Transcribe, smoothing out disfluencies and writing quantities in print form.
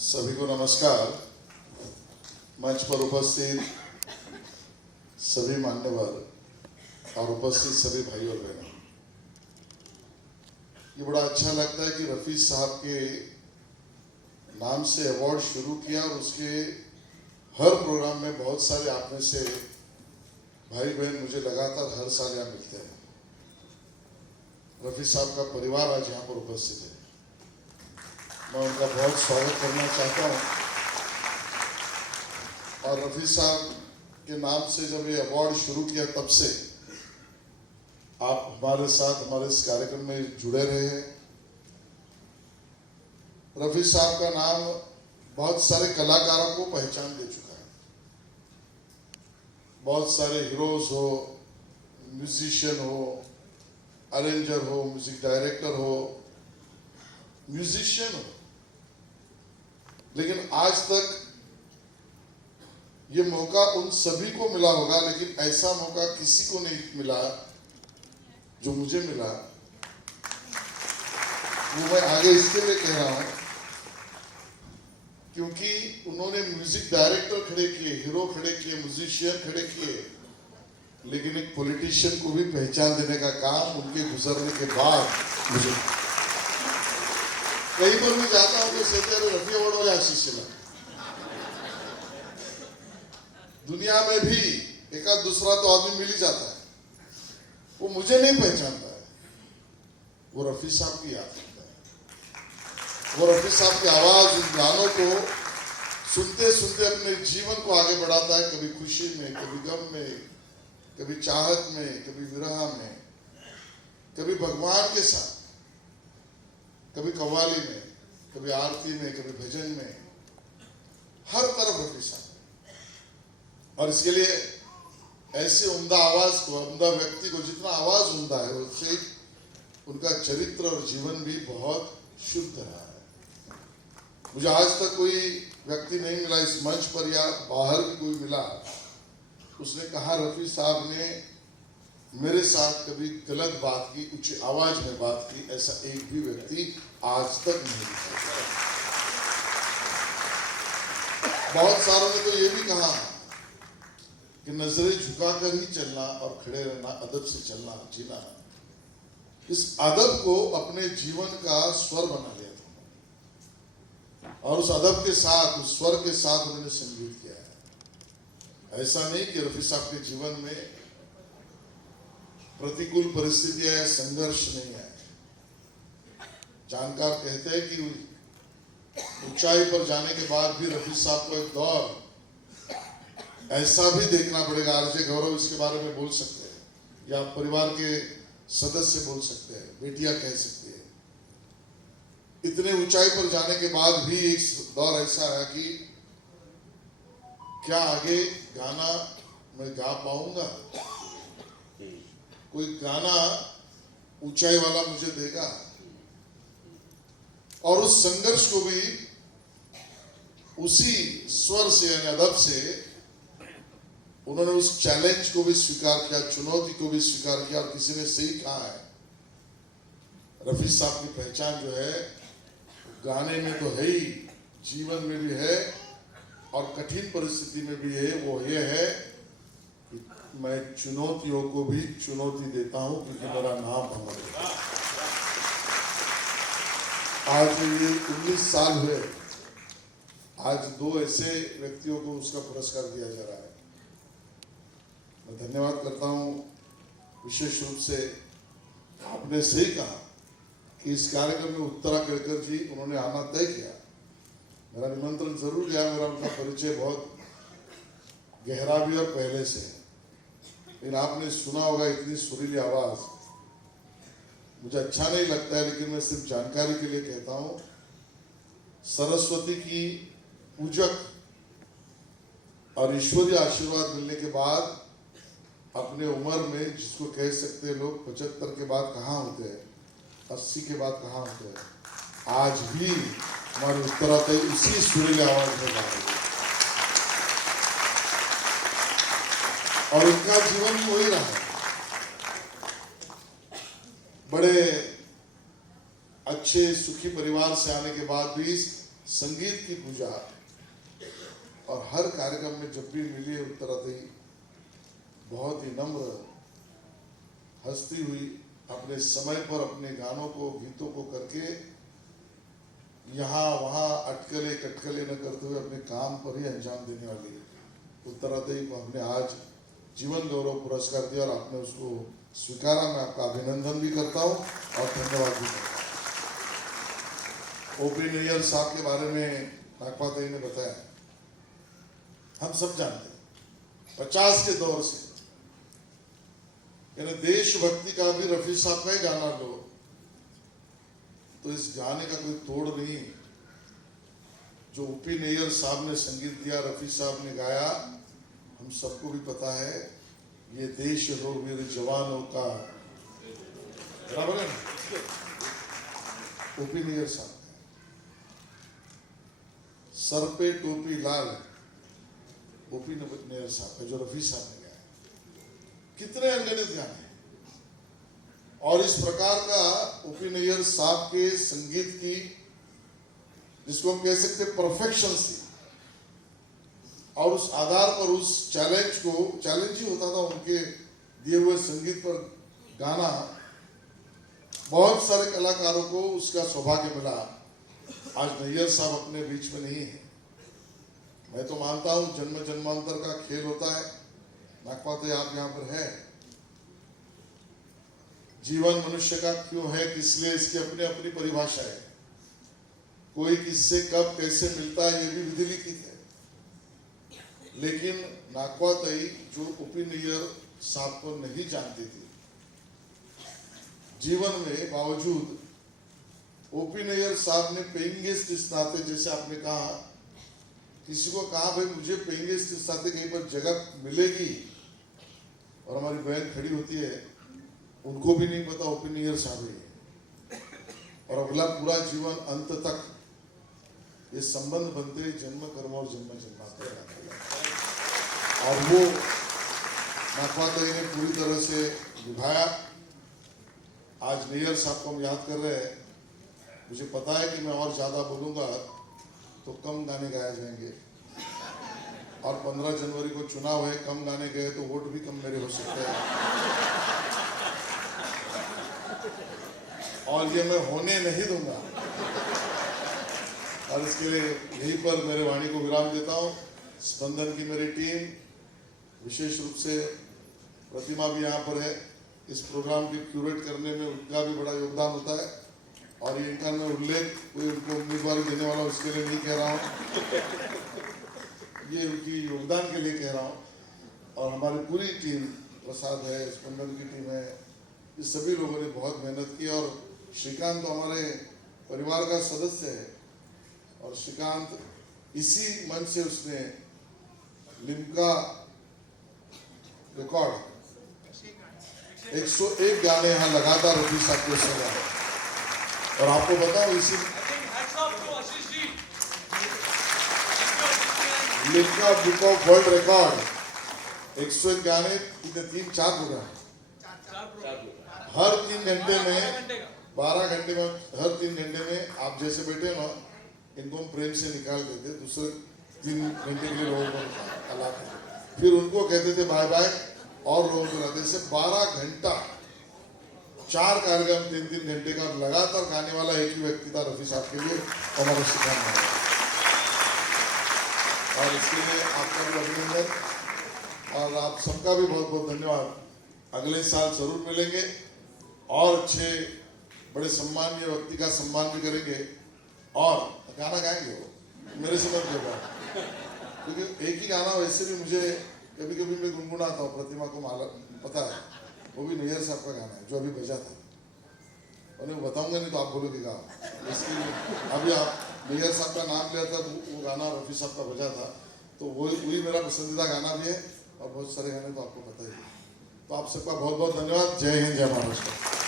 सभी को नमस्कार। मंच पर उपस्थित सभी मान्यवर और उपस्थित सभी भाई और बहनों, ये बड़ा अच्छा लगता है कि रफी साहब के नाम से अवार्ड शुरू किया और उसके हर प्रोग्राम में बहुत सारे आप में से भाई बहन मुझे लगातार हर साल यहाँ मिलते हैं। रफी साहब का परिवार आज यहाँ पर उपस्थित है, मैं उनका बहुत स्वागत करना चाहता हूँ। और रफी साहब के नाम से जब ये अवार्ड शुरू किया तब से आप हमारे साथ हमारे इस कार्यक्रम में जुड़े रहे हैं। रफी साहब का नाम बहुत सारे कलाकारों को पहचान दे चुका है। बहुत सारे हीरोज हो, म्यूजिशियन हो, अरेंजर हो, म्यूजिक डायरेक्टर हो, म्यूजिशियन हो, लेकिन आज तक ये मौका उन सभी को मिला होगा, लेकिन ऐसा मौका किसी को नहीं मिला जो मुझे मिला। वो मैं आगे इसके लिए कह रहा हूं क्योंकि उन्होंने म्यूजिक डायरेक्टर खड़े किए, हीरो खड़े किए, म्यूजिशियन खड़े किए, लेकिन एक पॉलिटिशियन को भी पहचान देने का काम उनके गुजरने के बाद मुझे कई बार मैं जाता हूं तो सोचते हैं रफी अवार्ड वाले आशीष चला। दुनिया में भी एक आध दूसरा तो आदमी मिल ही जाता है, वो मुझे नहीं पहचानता है, वो रफी साहब की याद करता है। वो रफी साहब की आवाज, उन गानों को सुनते सुनते अपने जीवन को आगे बढ़ाता है, कभी खुशी में, कभी गम में, कभी चाहत में, कभी विरह में, कभी भगवान के साथ, कभी कव्वाली में, कभी आरती में, कभी भजन में, हर तरफ रफी साहब। और इसके लिए ऐसे उम्दा आवाज को, उम्दा व्यक्ति को, जितना आवाज उम्दा है उससे उनका चरित्र और जीवन भी बहुत शुद्ध रहा है। मुझे आज तक कोई व्यक्ति नहीं मिला इस मंच पर या बाहर भी कोई मिला, उसने कहा रफी साहब ने मेरे साथ कभी गलत बात की, ऊंची आवाज में बात की, ऐसा एक भी व्यक्ति आज तक नहीं दिखा। बहुत सारों ने तो ये भी कहा कि नजरें झुकाकर ही चलना और खड़े रहना, अदब से चलना, जीना, इस अदब को अपने जीवन का स्वर बना लिया था और उस अदब के साथ, उस स्वर के साथ उन्होंने संगीत किया है। ऐसा नहीं कि रफी साहब के जीवन में प्रतिकूल परिस्थितियां या संघर्ष नहीं है। जानकार कहते हैं कि ऊंचाई पर जाने के बाद भी रफी साहब को एक दौर ऐसा भी देखना पड़ेगा। आरजे गौरव इसके बारे में बोल सकते हैं, या परिवार के सदस्य बोल सकते हैं, बेटियां कह सकती है। इतने ऊंचाई पर जाने के बाद भी एक दौर ऐसा है कि क्या आगे गाना मैं गा पाऊंगा, कोई गाना ऊंचाई वाला मुझे देगा। और उस संघर्ष को भी उसी स्वर से यानी अदब से उन्होंने उस चैलेंज को भी स्वीकार किया, चुनौती को भी स्वीकार किया। और किसी ने सही कहा है, रफी साहब की पहचान जो है गाने में तो है ही, जीवन में भी है और कठिन परिस्थिति में भी है। वो ये है कि मैं चुनौतियों को भी चुनौती देता हूं क्योंकि मेरा नाम अमर है। आज ये 19 साल हुए, आज 2 ऐसे व्यक्तियों को उसका पुरस्कार दिया जा रहा है। मैं धन्यवाद करता हूं विशेष रूप से, आपने सही कहा कि इस कार्यक्रम में उत्तरा केड़कर जी उन्होंने आना तय किया। मेरा निमंत्रण जरूर गया, मेरा उनका परिचय बहुत गहरा भी और पहले से, लेकिन आपने सुना होगा इतनी सुरीली आवाज, मुझे अच्छा नहीं लगता है, लेकिन मैं सिर्फ जानकारी के लिए कहता हूं। सरस्वती की पूजक और ईश्वरीय आशीर्वाद मिलने के बाद अपने उम्र में, जिसको कह सकते हैं लोग 75 के बाद कहाँ होते हैं, 80 के बाद कहाँ होते हैं, आज भी हमारे उत्तराखंड उसी सुरीली आवाज में गा रही है। और उनका जीवन भी वही रहा है। बड़े अच्छे सुखी परिवार से आने के बाद भी संगीत की पूजा, और हर कार्यक्रम में जब भी मिली उत्तराते बहुत ही नम्र हंसती हुई अपने समय पर अपने गानों को गीतों को करके यहाँ वहाँ अटकले कटकले न करते हुए अपने काम पर ही अंजाम देने वाली उत्तराते को हमने आज जीवन गौरव पुरस्कार दिया और आपने उसको स्वीकारा। मैं आपका अभिनंदन भी करता हूँ और धन्यवाद भी करता हूँ। ओपी नैयर साहब के बारे में नागपात ने बताया, हम सब जानते हैं 50 के दौर से, यानी देशभक्ति का भी रफी साहब का ही गाना लो तो इस गाने का कोई तोड़ नहीं। जो ओपी नैयर साहब ने संगीत दिया, रफी साहब ने गाया, हम सबको भी पता है ये देशद्रोह वीर जवानों का, बराबर है ना? ओपी नैयर साहब, सर पे टोपी लाल, ओपी नैयर साहब का, जो रफी साहब ने गाया। कितने अनगिनत गाने, और इस प्रकार का ओपी नैयर साहब के संगीत की, जिसको हम कह सकते परफेक्शन थी, और उस आधार पर उस चैलेंज ही होता था उनके दिए हुए संगीत पर गाना। बहुत सारे कलाकारों को उसका सौभाग्य मिला। आज नैयर साहब अपने बीच में नहीं है। मैं तो मानता हूं जन्म जन्मांतर का खेल होता है। नागपाते आप यहाँ पर है, जीवन मनुष्य का क्यों है, किस लिए, इसकी अपनी अपनी परिभाषा है। कोई किससे कब कैसे मिलता है ये भी विधि लिखित है। लेकिन नागपाते जो ओपी नैयर साहब को नहीं जानती थी, जीवन में बावजूद ओपी नैयर साहब ने पेइंग गेस्ट इस नाते, जैसे आपने कहा, किसी को कहा भाई मुझे पेइंग गेस्ट इस नाते कहीं पर जगह मिलेगी, और हमारी बहन खड़ी होती है, उनको भी नहीं पता ओपी नैयर साहब है, और अगला पूरा जीवन अंत तक ये संबंध बनते जन्म कर्म और जन्म जन्मांतर, और वो नागपाते ने पूरी तरह से निभाया। आज नैयर साहब को हम याद कर रहे हैं। मुझे पता है कि मैं और ज्यादा बोलूंगा तो कम गाने गाए जाएंगे, और 15 जनवरी को चुनाव है, कम गाने गए तो वोट भी कम मेरे हो सकते हैं, और ये मैं होने नहीं दूंगा। और इसके लिए यहीं पर मेरे वाणी को विराम देता हूँ। स्पंदन की मेरी टीम, विशेष रूप से प्रतिमा भी यहाँ पर है, इस प्रोग्राम के क्यूरेट करने में उनका भी बड़ा योगदान होता है, और ये इनका मैं उल्लेख कोई उनको उम्मीदवारी देने वाला उसके लिए नहीं कह रहा हूँ, ये उनकी योगदान के लिए कह रहा हूँ। और हमारी पूरी टीम, प्रसाद है, स्पंदन की टीम है, इस सभी लोगों ने बहुत मेहनत की। और श्रीकांत तो हमारे परिवार का सदस्य है, और श्रीकांत इसी मंच से उसने लिम्का रिकॉर्ड 101 गाने यहाँ लगातार रफी साहब के समय, और आपको बताओ इसी Limca book of world record 101 गाने कितने 3-4 प्रोग्राम हर 3 घंटे में, 12 घंटे में, हर 3 घंटे में आप जैसे बैठे ना, इनको हम प्रेम से निकाल देते, दूसरे 3 घंटे के लिए लोगों को अलाप, फिर उनको कहते थे बाय बाय, और लोगों को रहते से 12 घंटा 4 कार्यक्रम 3-3 घंटे का लगातार गाने वाला एक ही व्यक्ति था रफी साहब के लिए, हमारा सिखाना। और इसके लिए आपका भी अभिनंदन, और आप सबका भी बहुत बहुत धन्यवाद। अगले साल जरूर मिलेंगे, और अच्छे बड़े सम्मानीय व्यक्ति का सम्मान भी करेंगे, और गाना गाएंगे वो मेरे से मत देगा, क्योंकि एक ही गाना वैसे भी मुझे कभी कभी मैं गुनगुनाता हूँ, प्रतिमा को पता है, वो भी नैयर साहब का गाना है जो अभी बजा था, उन्हें बताऊंगा नहीं तो आप बोलोगे गाओ, इसलिए अभी आप नैयर साहब का नाम लिया था, वो गाना रफी साहब का बजा था, तो वही मेरा पसंदीदा गाना भी है, और बहुत सारे गाने तो आपको पता ही है। तो आप सबका बहुत बहुत धन्यवाद। जय हिंद, जय महाराष्ट्र।